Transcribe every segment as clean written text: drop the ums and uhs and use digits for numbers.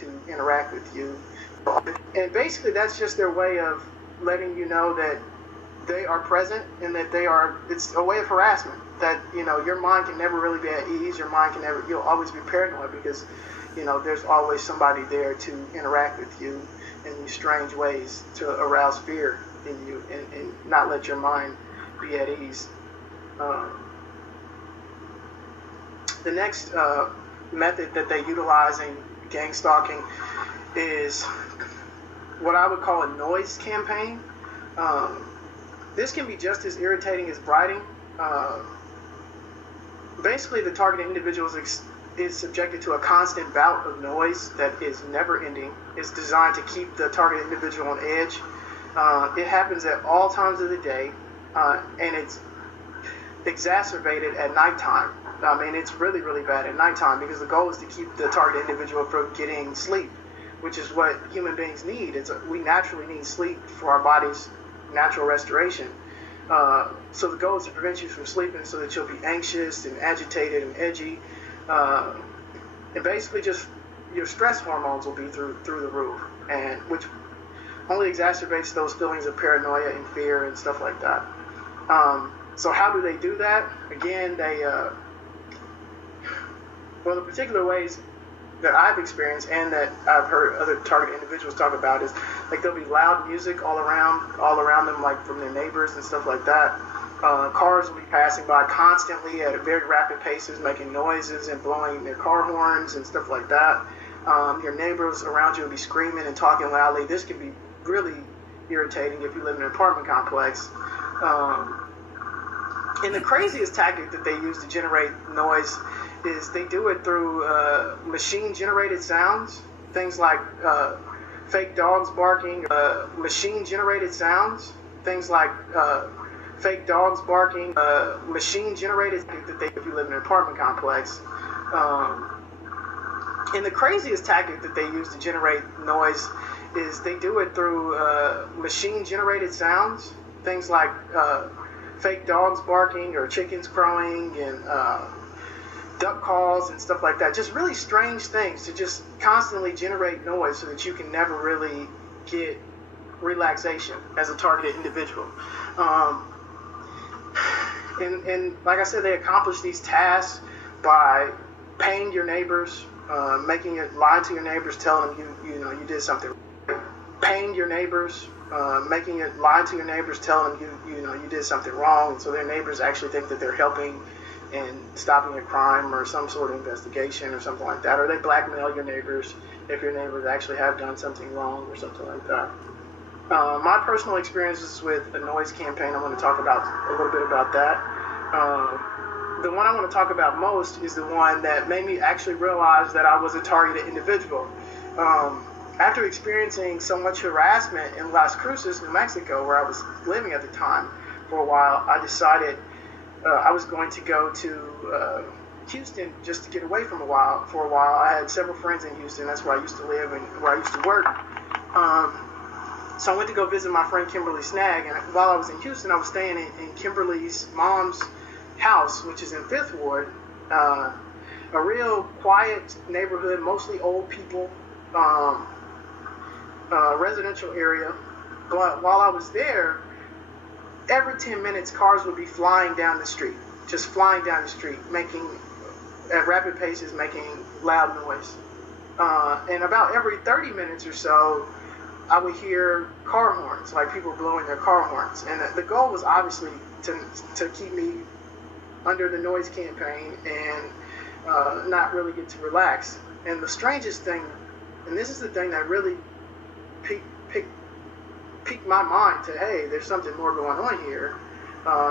to interact with you. And basically that's just their way of letting you know that they are present and that it's a way of harassment, that, your mind can never really be at ease. You'll always be paranoid because, there's always somebody there to interact with you in these strange ways to arouse fear in you and not let your mind be at ease. The next method that they utilize in gang stalking is what I would call a noise campaign. This can be just as irritating as biting. Basically, the targeted individual is subjected to a constant bout of noise that is never ending. It's designed to keep the targeted individual on edge. It happens at all times of the day, and it's exacerbated at nighttime. It's really, really bad at nighttime because the goal is to keep the targeted individual from getting sleep, which is what human beings need. We naturally need sleep for our body's natural restoration. So the goal is to prevent you from sleeping so that you'll be anxious and agitated and edgy. And basically just your stress hormones will be through the roof, and which only exacerbates those feelings of paranoia and fear and stuff like that. So how do they do that? Again, the particular ways that I've experienced and that I've heard other targeted individuals talk about is like there'll be loud music all around them, like from their neighbors and stuff like that. Cars will be passing by constantly at very rapid paces, making noises and blowing their car horns and stuff like that. Your neighbors around you will be screaming and talking loudly. This can be really irritating if you live in an apartment complex. And the craziest tactic that they use to generate noise is they do it through machine-generated sounds, things like fake dogs barking, machine-generated sounds, things like fake dogs barking, machine-generated that they if you live in an apartment complex. And the craziest tactic that they use to generate noise is they do it through machine-generated sounds, things like fake dogs barking or chickens crowing and duck calls and stuff like that. Just really strange things to just constantly generate noise so that you can never really get relaxation as a targeted individual. And like I said, they accomplish these tasks by paying your neighbors, lying to your neighbors, telling them you did something. Paying your neighbors, lying to your neighbors, telling them you did something wrong, and so their neighbors actually think that they're helping and stopping a crime or some sort of investigation or something like that. Or they blackmail your neighbors if your neighbors actually have done something wrong or something like that. My personal experiences with the noise campaign, I want to talk about a little bit about that. The one I want to talk about most is the one that made me actually realize that I was a targeted individual. After experiencing so much harassment in Las Cruces, New Mexico, where I was living at the time for a while, I decided I was going to go to Houston just to get away for a while. I had several friends in Houston. That's where I used to live and where I used to work. So I went to go visit my friend Kimberly Snag, and while I was in Houston, I was staying in Kimberly's mom's house, which is in 5th Ward, a real quiet neighborhood, mostly old people, residential area. But while I was there, every 10 minutes, cars would be flying down the street, making, at rapid paces, making loud noise. And about every 30 minutes or so, I would hear car horns, like people blowing their car horns. And the goal was obviously to keep me under the noise campaign and not really get to relax. And the strangest thing, and this is the thing that really piqued my mind to, hey, there's something more going on here.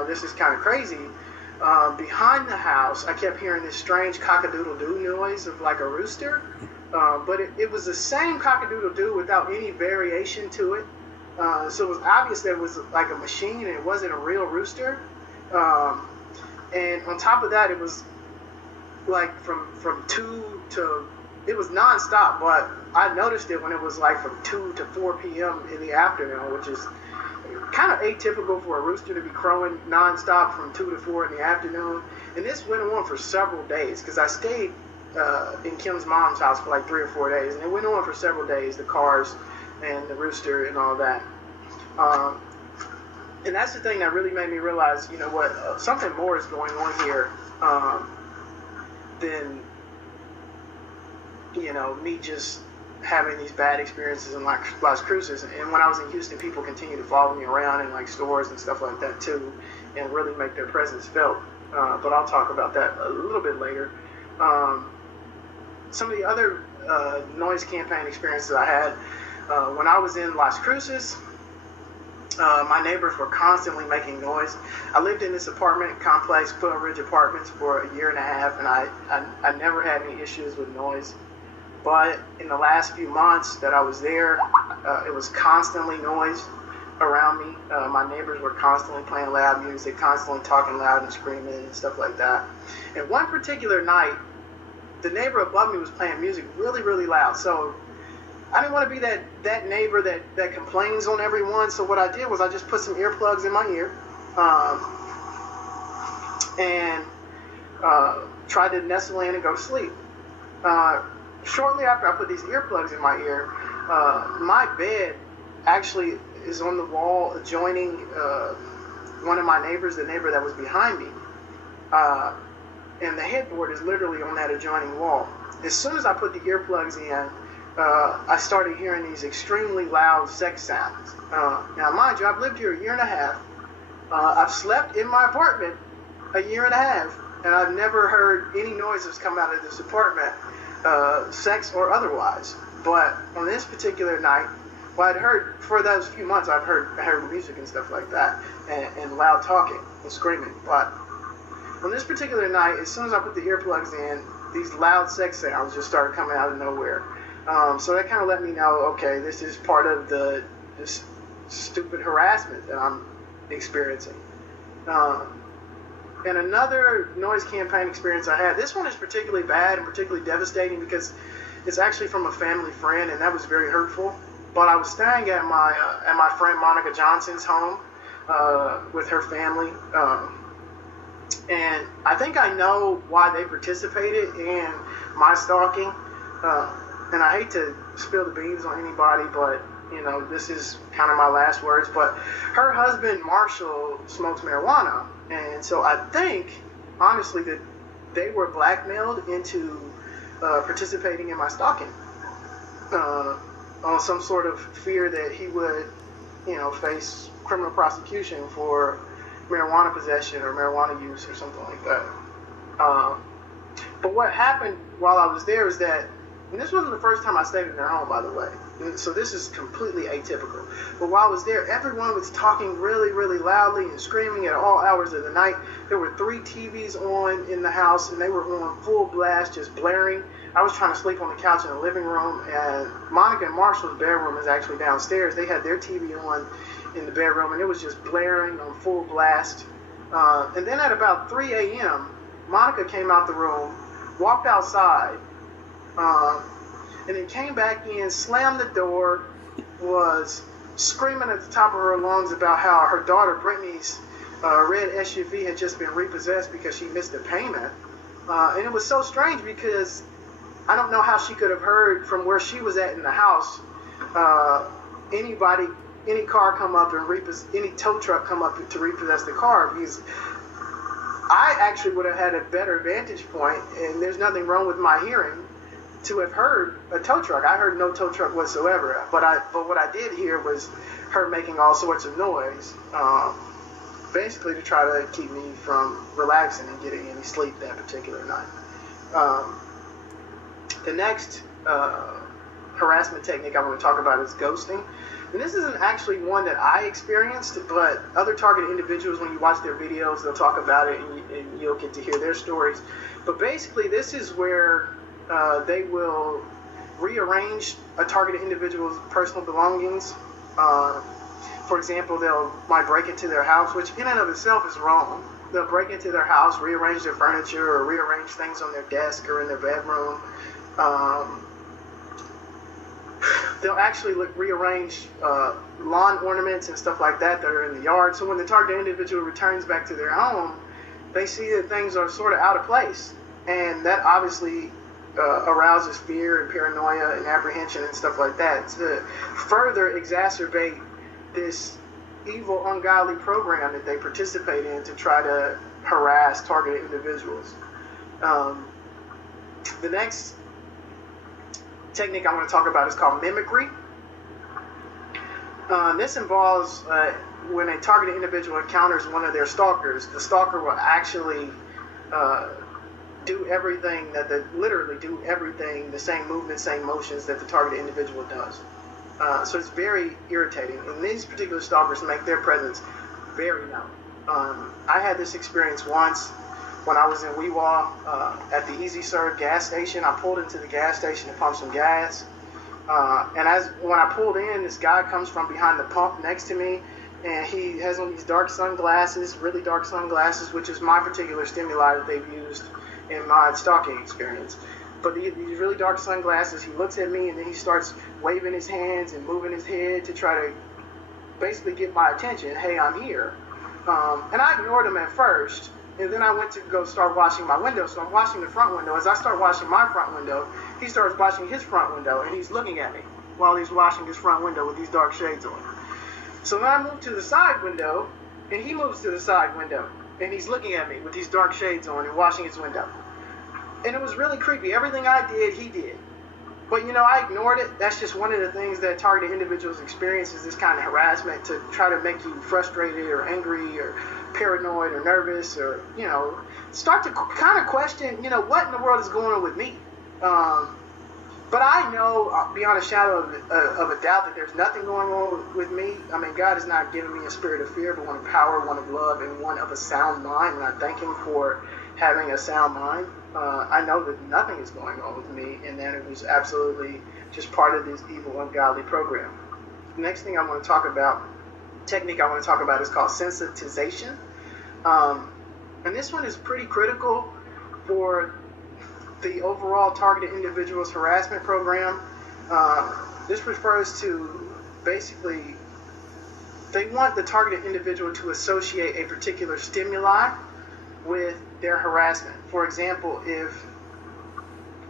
This is kind of crazy. Behind the house, I kept hearing this strange cock-a-doodle-doo noise of like a rooster. But it was the same cock-a-doodle-doo without any variation to it. So it was obvious that it was like a machine and it wasn't a real rooster. And on top of that, it was like from 2 to, it was nonstop, but I noticed it when it was like from 2 to 4 p.m. in the afternoon, which is kind of atypical for a rooster to be crowing nonstop from 2 to 4 in the afternoon. And this went on for several days because I stayed in Kim's mom's house for like 3 or 4 days, and it went on for several days. The cars and the rooster and all that. And that's the thing that really made me realize, you know what, something more is going on here than, you know, me just having these bad experiences in Las Cruces. And when I was in Houston, people continue to follow me around in like stores and stuff like that too, and really make their presence felt. But I'll talk about that a little bit later. Some of the other noise campaign experiences I had when I was in Las Cruces, my neighbors were constantly making noise. I lived in this apartment complex, Quill Ridge Apartments, for a year and a half, and I never had any issues with noise. But in the last few months that I was there, it was constantly noise around me. My neighbors were constantly playing loud music, constantly talking loud and screaming and stuff like that. And one particular night, the neighbor above me was playing music really, really loud. So I didn't want to be that neighbor that complains on everyone. So what I did was I just put some earplugs in my ear and tried to nestle in and go to sleep. Shortly after I put these earplugs in my ear, my bed actually is on the wall adjoining one of my neighbors, the neighbor that was behind me. And the headboard is literally on that adjoining wall. As soon as I put the earplugs in, I started hearing these extremely loud sex sounds. Now, mind you, I've lived here a year and a half. I've slept in my apartment a year and a half, and I've never heard any noises come out of this apartment, sex or otherwise. But on this particular night, well, I'd heard, for those few months, I heard music and stuff like that, and loud talking and screaming. But on this particular night, as soon as I put the earplugs in, these loud sex sounds just started coming out of nowhere. So that kind of let me know, okay, this is part of this stupid harassment that I'm experiencing. And another noise campaign experience I had, this one is particularly bad and particularly devastating because it's actually from a family friend, and that was very hurtful. But I was staying at my friend Monica Johnson's home with her family. And I think I know why they participated in my stalking. And I hate to spill the beans on anybody, but, you know, this is kind of my last words. But her husband, Marshall, smokes marijuana. And so I think, honestly, that they were blackmailed into participating in my stalking on some sort of fear that he would, you know, face criminal prosecution for marijuana possession or marijuana use or something like that. But what happened while I was there is that, and this wasn't the first time I stayed in their home, by the way, so this is completely atypical. But while I was there, everyone was talking really, really loudly and screaming at all hours of the night. There were 3 TVs on in the house, and they were on full blast, just blaring. I was trying to sleep on the couch in the living room, and Monica and Marshall's bedroom is actually downstairs. They had their TV on in the bedroom, and it was just blaring on full blast. And then at about 3 a.m., Monica came out the room, walked outside, and then came back in, slammed the door, was screaming at the top of her lungs about how her daughter Brittany's red SUV had just been repossessed because she missed a payment. And it was so strange because I don't know how she could have heard from where she was at in the house, any car come up and any tow truck come up to repossess the car, because I actually would have had a better vantage point, and there's nothing wrong with my hearing, to have heard a tow truck. I heard no tow truck whatsoever, but what I did hear was her making all sorts of noise, basically to try to keep me from relaxing and getting any sleep that particular night. The next harassment technique I want to talk about is ghosting. And this isn't actually one that I experienced, but other targeted individuals, when you watch their videos, they'll talk about it, and you'll get to hear their stories. But basically, this is where they will rearrange a targeted individual's personal belongings. For example, might break into their house, which in and of itself is wrong. They'll break into their house, rearrange their furniture, or rearrange things on their desk or in their bedroom. They'll actually rearrange lawn ornaments and stuff like that are in the yard. So when the targeted individual returns back to their home, they see that things are sort of out of place. And that obviously arouses fear and paranoia and apprehension and stuff like that to further exacerbate this evil, ungodly program that they participate in to try to harass targeted individuals. The next technique I want to talk about is called mimicry. This involves when a targeted individual encounters one of their stalkers, the stalker will actually literally do everything, the same movements, same motions that the targeted individual does. So it's very irritating. And these particular stalkers make their presence very known. I had this experience once when I was in Weewaw at the Easy Serve gas station. I pulled into the gas station to pump some gas. And when I pulled in, this guy comes from behind the pump next to me, and he has on these dark sunglasses, really dark sunglasses, which is my particular stimuli that they've used in my stalking experience. But these really dark sunglasses, he looks at me and then he starts waving his hands and moving his head to try to basically get my attention. Hey, I'm here. And I ignored him at first, and then I went to go start washing my window. So I'm washing the front window. As I start washing my front window, he starts washing his front window, and he's looking at me while he's washing his front window with these dark shades on. So then I move to the side window, and he moves to the side window, and he's looking at me with these dark shades on and washing his window. And it was really creepy. Everything I did, he did. But, I ignored it. That's just one of the things that targeted individuals experience, is this kind of harassment to try to make you frustrated or angry or paranoid or nervous, or, start to kind of question, what in the world is going on with me? But I know, beyond a shadow of a doubt, that there's nothing going on with me. I mean, God has not given me a spirit of fear, but one of power, one of love, and one of a sound mind. And I thank Him for having a sound mind. I know that nothing is going on with me, and that it was absolutely just part of this evil, ungodly program. The next thing technique I want to talk about is called sensitization. And this one is pretty critical for the overall targeted individuals harassment program. This refers to basically, they want the targeted individual to associate a particular stimuli with their harassment. For example,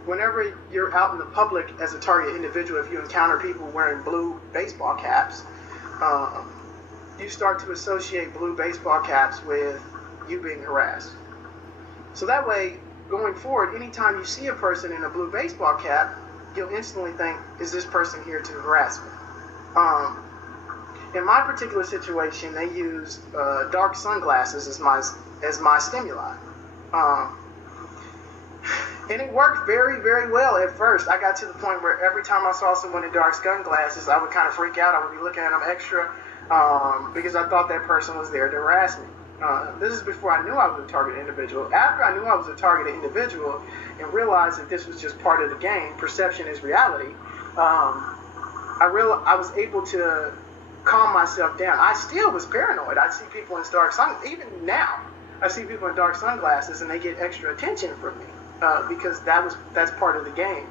whenever you're out in the public as a targeted individual, if you encounter people wearing blue baseball caps, you start to associate blue baseball caps with you being harassed. So that way, going forward, anytime you see a person in a blue baseball cap, you'll instantly think, is this person here to harass me? In my particular situation, they used dark sunglasses as my stimuli. And it worked very, very well at first. I got to the point where every time I saw someone in dark sunglasses, I would kind of freak out. I would be looking at them extra because I thought that person was there to harass me. This is before I knew I was a targeted individual. After I knew I was a targeted individual and realized that this was just part of the game, perception is reality, I was able to calm myself down. I still was paranoid. I'd see people in even now, I see people in dark sunglasses and they get extra attention from me because that's part of the game.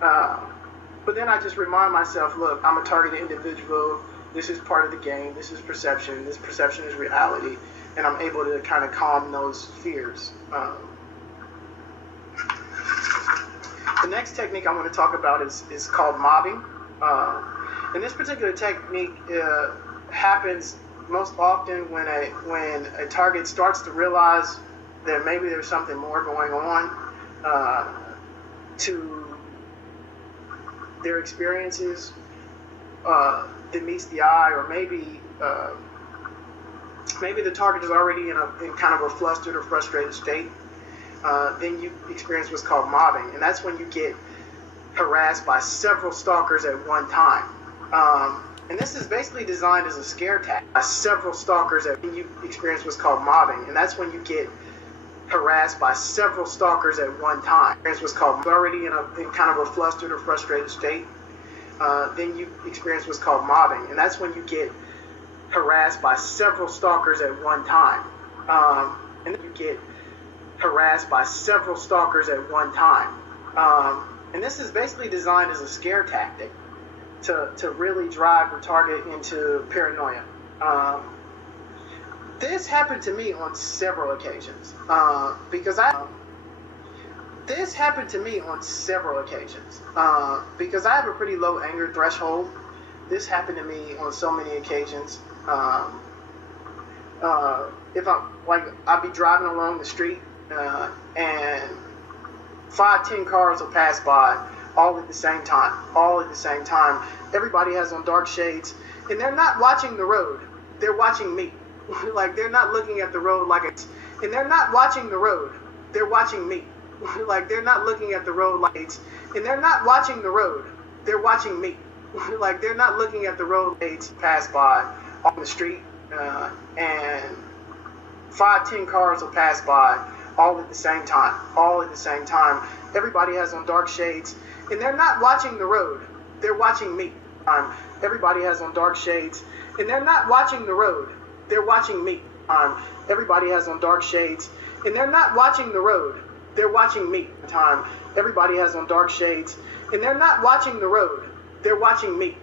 But then I just remind myself, look, I'm a targeted individual. This is part of the game. This is perception. This perception is reality. And I'm able to kind of calm those fears. The next technique I want to talk about is called mobbing. And this particular technique happens most often when a target starts to realize that maybe there's something more going on to their experiences that meets the eye, or maybe the target is already in kind of a flustered or frustrated state. Then you experience what's called mobbing, and that's when you get harassed by several stalkers at one time. And this is basically designed as a scare tactic. By several stalkers, you experience what's called mobbing, and that's when you get harassed by several stalkers at one time. Experience what's called already in kind of a flustered or frustrated state. Then you experience what's called mobbing, and that's when you get harassed by several stalkers at one time. And then you get harassed by several stalkers at one time. And this is basically designed as a scare tactic to really drive the target into paranoia. This happened to me on several occasions because This happened to me on several occasions because I have a pretty low anger threshold. This happened to me on so many occasions. If I'd be driving along the street and 5-10 cars will pass by all at the same time. Everybody has on dark shades, and they're not watching the road. They're watching me. Like, they're not looking at the road like it's, and they're not watching the road. They're watching me. Like, they're not looking at the road like it's, and they're not watching the road. They're watching me. Like, they're not looking at the road pass by on the street, and 5-10 cars will pass by all at the same time. Everybody has on dark shades, and they're not watching the road. They're watching me. Everybody has on dark shades, and they're not watching the road. They're watching me. Everybody has on dark shades, and they're not watching the road. They're watching me. Everybody has on dark shades, and they're not watching the road. They're watching me.